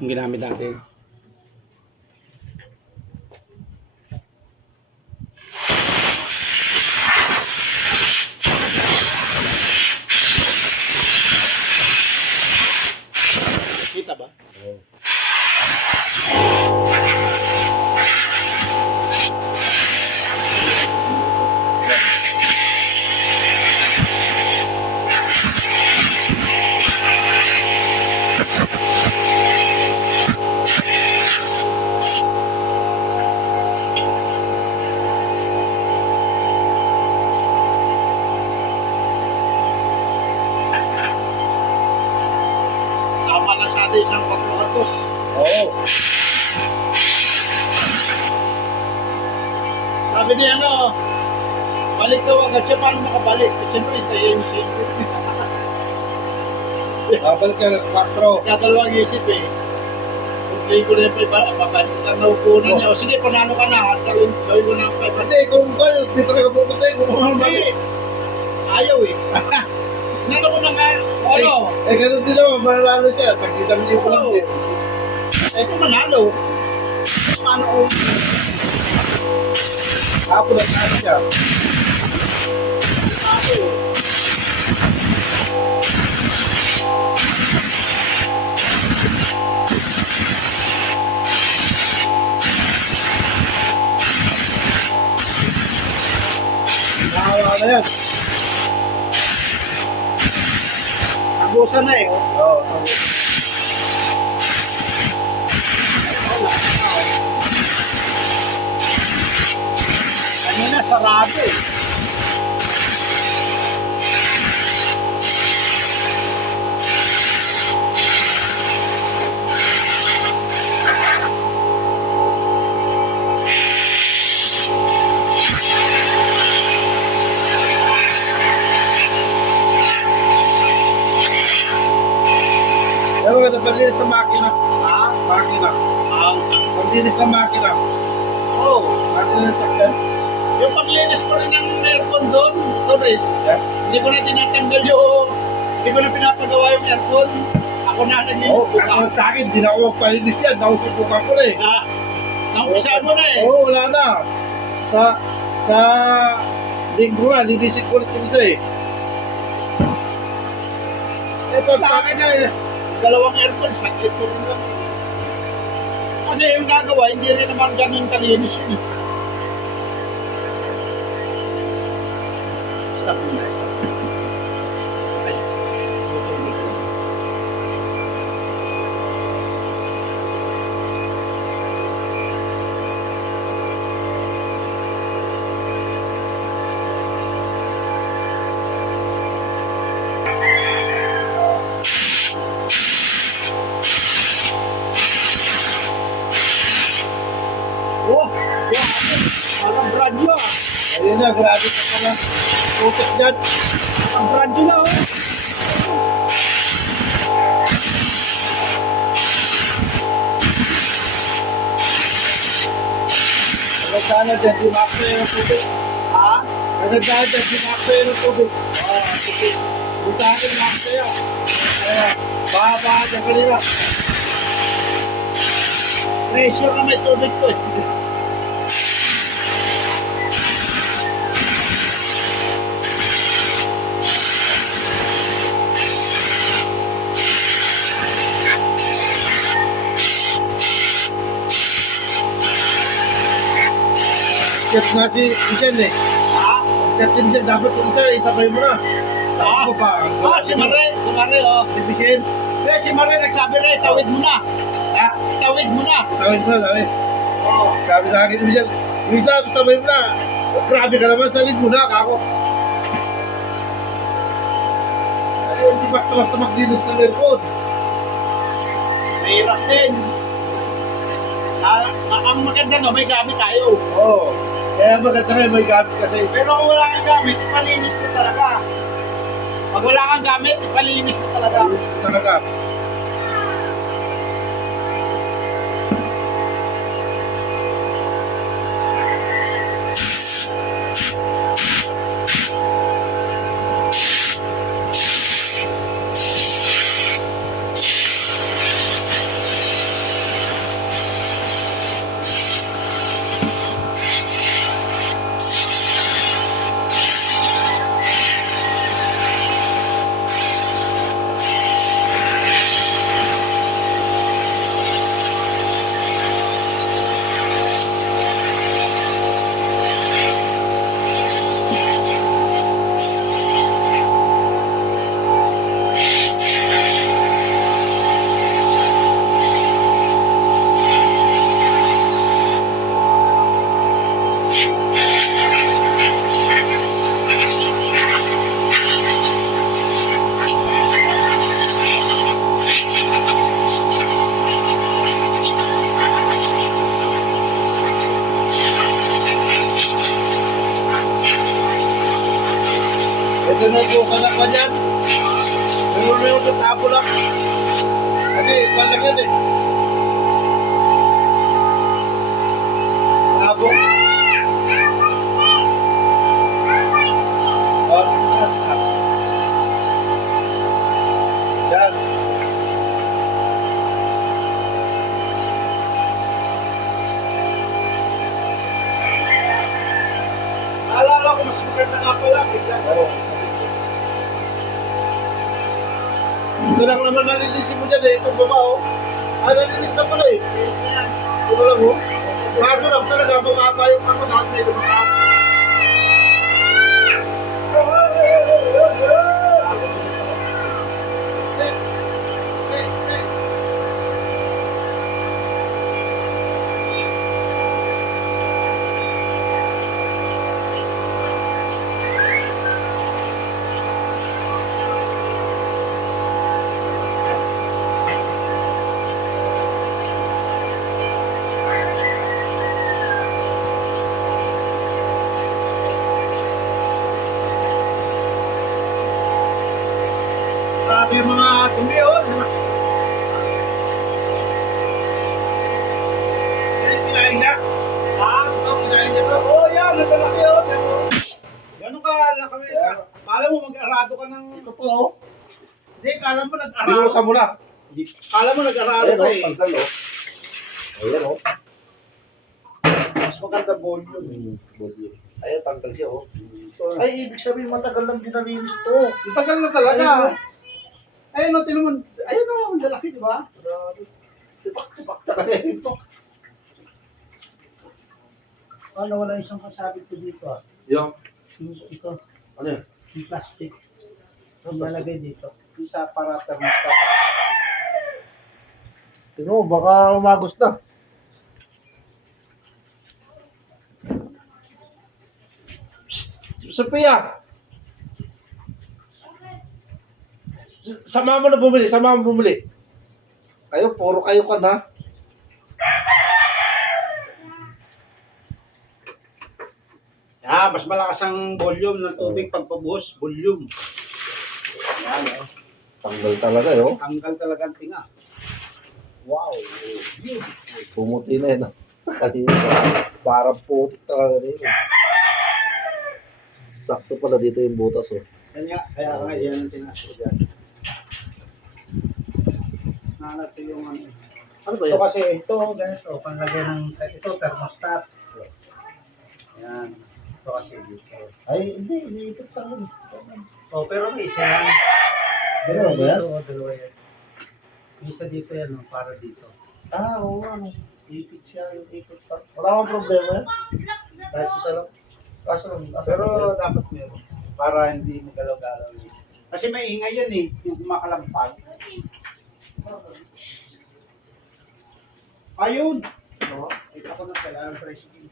yung ginamit natin. Kita ba? Oo. Tama na sa atin isang 400. Oo. Sabi niya balik daw agad siya, paano makabalik? Kasi siyempre, tayo siya. Babalik ka na sa 4. Dadalawang isip eh. Kung play ko rin pa, babalik lang naupunan niya. O sige, panalo ka na. Gawin mo na ang 500. Hindi, kung dito kayo pupunta, kung Hindi. Ayaw eh. Nano ko na nga, ganun din naman, manalo siya. Tag-isang libo lang din. Kung manalo. Paano kung Hapon at ano siya. Nakawa na yan. abusan na eh. Oo. Kanina sarado eh. Pero maganda paglinis ng makina. Ha? Makina. Paglinis ng makina. Oo. Makina ng sakyan. Yung paglinis ko rin ng aircon doon, sorry. Yeah. Hindi ko na tinatanggal hindi ko na pinapagawa yung aircon. Ako na Oo, ano sa akin, di na ako palinis yan. Nausubukan ko na eh. Naumpisahan mo na eh. Oo, wala na. Sa linggo nga, linisin ko ulit yung isa eh. Ito sa akin na eh. Dalawang aircon, sakit ko rin lang. Kasi yung gagawa, hindi rin naman ganun kalinis yun. Stop mo na. Ay. Oh, yeah. Parang brand new ah. Ayun na, grabe ka pala. Utak dyan. Ang brand new na oh. Magandaan dyan, di makso yun ang tubig. Ha? Magandaan dyan, di makso yun ang tubig. Sige. Punta akin, makso yun. Baba dyan kanina. Pressure na may tubig ko eh. Chat nga si Jen eh. Ha? Chat si Jen, dapat yung isa, isabay mo na. Sabi ko pa. Si Mare oh. Si Jen. Eh, si Mare nagsabi na, itawid mo na. Ha? Itawid mo na. Tawin mo na, sabi. Oo. Sabi sa akin, Jen. Yung isa, sabay mo na. Grabe ka naman, salid mo na, kako. Ay, hindi basta-basta magdinos ng aircon. Mahirap din. Ang maganda no, may gamit tayo. Oo. Kaya maganda ngayon may gamit kasi. Pero kung wala kang gamit, ipalinis mo talaga. Pag wala kang gamit, ipalinis mo talaga. Talaga. Nagkanupo ka na pa dyan. Nagkanupo ka tapo lang. Kasi, palang yun eh. Tapo. Yan. Naalala ko, mas maganda nga pala. Oo. Ito lang naman nalilisin mo dyan eh. Itong baba oh. Ah, nalilis na pala eh. Ito lang oh. Kaso lang talaga, mababa yung ako lahat na ito. Grabe yung mga dumi, oh. Yan, kinain niya. Ha? Ito, kinain niya to. Oo, yan. Nagalaki, oh. Gano'n ka lang kami. Yeah. Kala mo mag-arado ka ng... Ito po oh. Hindi, kala mo nag-arado. Binuhusan mo na. Kala mo nag-arado Ayan ka oh, eh. tanggal oh. Ayan oh. Mas maganda volume. Body. Ayan, tanggal siya oh. Ay, ibig sabihin matagal lang dinalinis to. ang tagal na talaga. Ayun, no, tinuman. Ayun, no, ang lalaki, di ba? Tipak talaga ito. Ano, wala isang kasabit ko dito, ah. Yung, Ito, ano yan? yung plastic. Yung nalagay dito. Yung sa para thermostat. Tingnan mo, baka umagos na. Sophia! Sama mo na bumili, sama mo bumili. Kayo, puro kayo ka na. Mas malakas ang volume ng tubig pagpabuhos. Volume. Yan, oh. Tanggal talaga yo. Tanggal talaga ang tinga. Wow. Pumuti na yun. Kanina, parang putik talaga rin. Sakto pala dito yung butas oh. Kaya nga, yan ang tinaas ko dyan. Nakalagay yung ano. Ano ba Ito yan? kasi, ito, ganito, panlagay ng, ito, thermostat. Yan. Ito kasi dito. Ay, hindi, iniipit talaga. Oh, pero may isa yan. Dalawa ba yan? Dito, dalawa yan. May isa dito yan, oh, para dito. Ah, oo nga. No. Ipit siya, yung ipit pa. Wala kang problema yan. Kahit isa lang. Kaso lang. Pero dapat meron. Para hindi magalaw-galaw. Kasi may ingay yan eh, yung kumakalampag. Ayun! no? Ito ko na kailangan tricycle.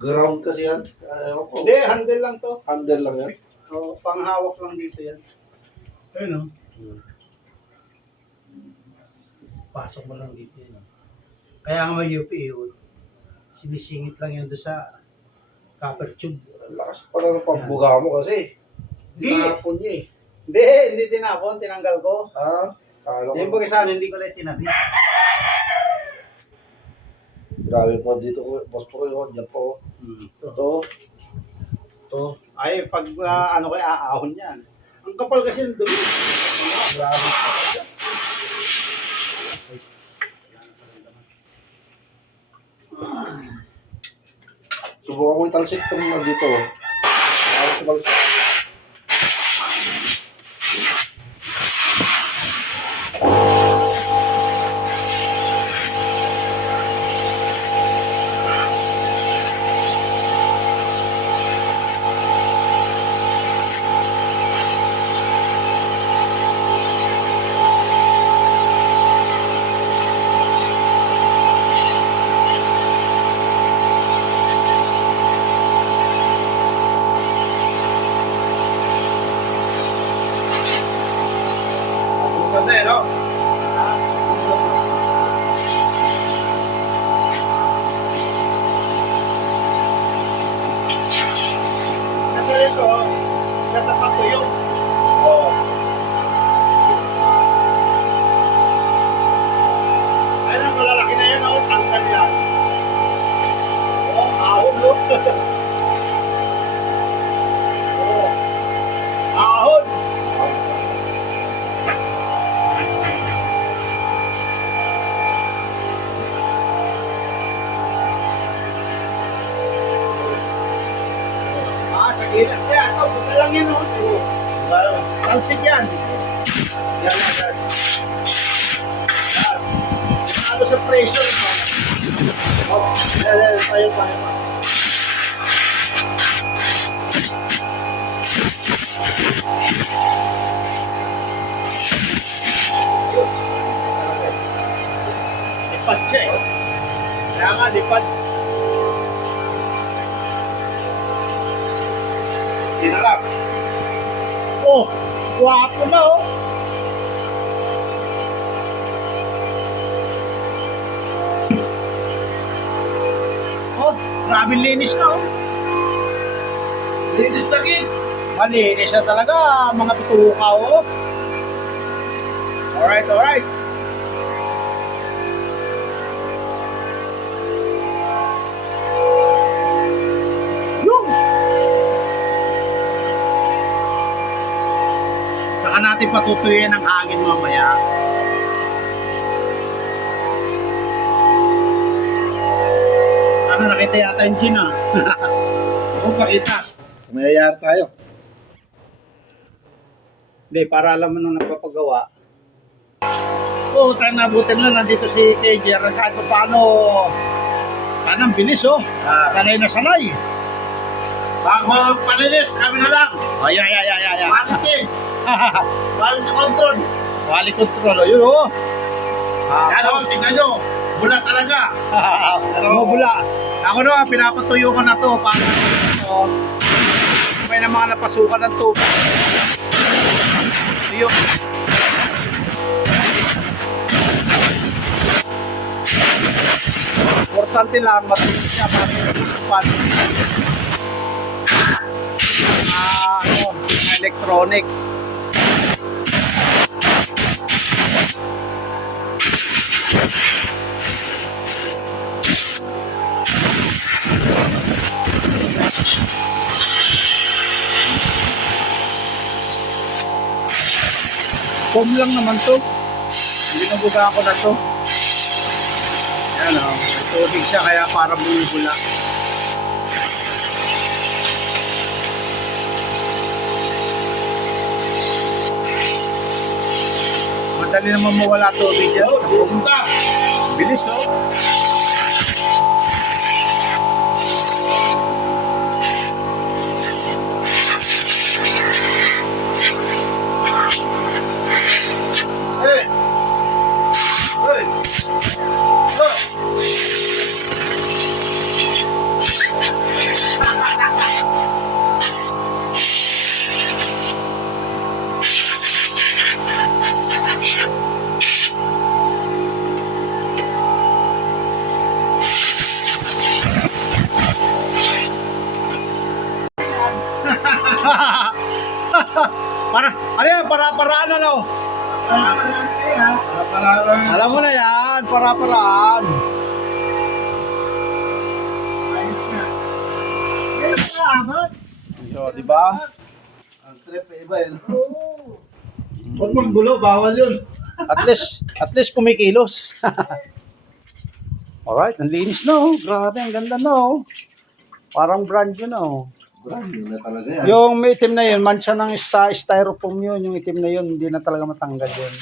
Ground kasi yan. Ewan ko. Hindi, handle lang to. Handle lang yan. So, panghawak lang dito yan. Ayun o. Pasok mo lang dito yun. Kaya nga may UP yun. Sinisingit lang yun doon sa copper tube. Lakas pala ng pagbuga mo kasi. Hindi. Tinapon niya eh. Hindi tinapon, tinanggal ko. Ah, kala Yung ko. bagay sana, hindi ko lang tinabi. Grabe po dito ko. Boss Pro yun. Yan po. Ito. Ito. Ay, pag ano kaya aahon yan. Ang kapal kasi ng dumi. Grabe. Subukan mo italsik itong nandito. Ayos sa balsik. Ganda eh, no? kaya pa. Lipat siya eh. Kaya nga, lipat. Hindi na lang. Oh, guwapo na oh. Oh, grabe linis na oh. Linis na gig. Malinis na talaga, mga bituka oh. Alright, alright. Yung! Saka natin patutuyin ang hangin mamaya. Ano, nakita yata yung chin ah. Huwag pakita. Mayayari tayo. Hindi, para alam mo nung nagpapagawa. Oo, tayo nabutin lang. Nandito si Tejer. Kahit pa paano, ang bilis oh. Sanay na sanay. Bago palinis, kami na lang. Ay. Quality. Quality control. Quality control. Oh, yun oh. Yan o, tingnan nyo. Bula talaga. Mabula. Ako naman, pinapatuyo ko na to. Para oh, may na mga napasukan ng tubig. Tuyo. Importante lang, matuloy siya para electronic. Foam lang naman to. Binubugaan ko na to. Yan o. Tubig siya kaya para bumibula. Madali naman mawala tubig yan. Punta. Bilis oh. Hey. Hey. Oh. Para, ano yan? Para-paraan ano? Alam mo na yan, para-paraan. Ayos na. So, di ba? Ang trip eh, iba yun. Huwag maggulo, bawal yun. At least kumikilos. Alright, ang linis na oh. Grabe, ang ganda na oh. Parang brand yun oh. Brand new na talaga yan. Yung may itim na yun, mancha ng sa styrofoam yun. Yung itim na yun, hindi na talaga matanggal yun.